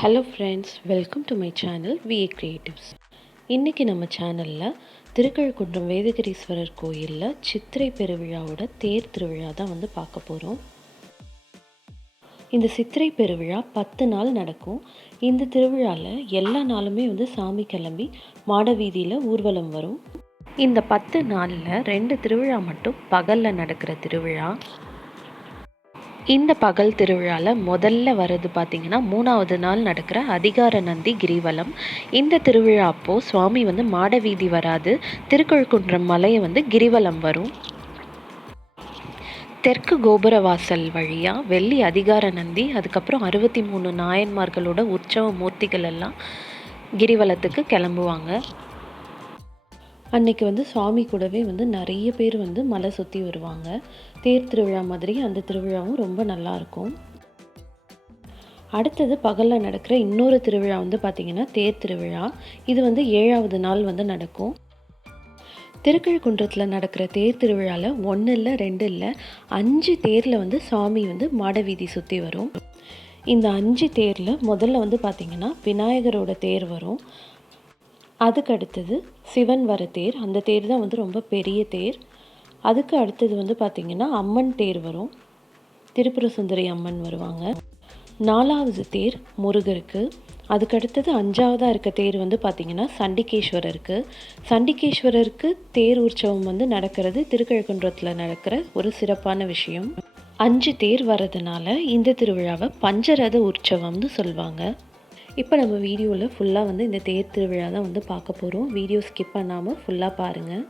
Hello friends, welcome to my channel VA creatives. இன்றைக்கி நம்ம சேனலில் திருக்கழுக்குன்றம் வேதகிரீஸ்வரர் கோயிலில் சித்திரை பெருவிழாவோட தேர் திருவிழா தான் பார்க்க போகிறோம். இந்த சித்திரை பெருவிழா 10 நாள் நடக்கும். இந்த திருவிழாவில் எல்லா நாளுமே சாமி கிளம்பி மாட வீதியில் ஊர்வலம் வரும். இந்த 10 நாளில் 2 திருவிழா மட்டும் பகலில் நடக்கிற திருவிழா. இந்த பகல் திருவிழாவில் முதல்ல வர்றது பார்த்திங்கன்னா 3வது நாள் நடக்கிற அதிகார நந்தி கிரிவலம். இந்த திருவிழா அப்போது சுவாமி மாட வீதி வராது, திருக்கழுக்குன்றம் மலையை கிரிவலம் வரும். தெற்கு கோபுர வாசல் வழியாக வெள்ளி அதிகார நந்தி, அதுக்கப்புறம் 63 நாயன்மார்களோட உற்சவ மூர்த்திகள் எல்லாம் கிரிவலத்துக்கு கிளம்புவாங்க. அன்றைக்கி சுவாமி கூடவே நிறைய பேர் மலை சுற்றி வருவாங்க. தேர் திருவிழா மாதிரி அந்த திருவிழாவும் ரொம்ப நல்லாயிருக்கும். அடுத்தது பகலில் நடக்கிற இன்னொரு திருவிழா பார்த்திங்கன்னா தேர் திருவிழா. இது 7வது நாள் நடக்கும். திருக்கழுக்குன்றத்தில் நடக்கிற தேர் திருவிழாவில் 1 இல்லை 2 இல்லை 5 தேரில் சுவாமி மாட வீதி சுற்றி வரும். இந்த 5 தேரில் முதல்ல பார்த்திங்கன்னா விநாயகரோட தேர் வரும். அதுக்கு அடுத்தது சிவன் வர தேர், அந்த தேர் தான் ரொம்ப பெரிய தேர். அதுக்கு அடுத்தது பார்த்திங்கன்னா அம்மன் தேர் வரும், திரிபுர சுந்தரி அம்மன் வருவாங்க. 4வது தேர் முருகருக்கு. அதுக்கு அடுத்தது 5வதாக இருக்க தேர் பார்த்திங்கன்னா சண்டிகேஸ்வரருக்கு. சண்டிகேஸ்வரருக்கு தேர் உற்சவம் நடக்கிறது திருக்கழுக்குன்றத்தில் நடக்கிற ஒரு சிறப்பான விஷயம். 5 தேர் வர்றதுனால இந்த திருவிழாவை பஞ்சரத உற்சவம்னு சொல்லுவாங்க. இப்போ நம்ம வீடியோவில் ஃபுல்லாக இந்த தேர் திருவிழா தான் பார்க்க போகிறோம். வீடியோ ஸ்கிப் பண்ணாமல் ஃபுல்லாக பாருங்கள்.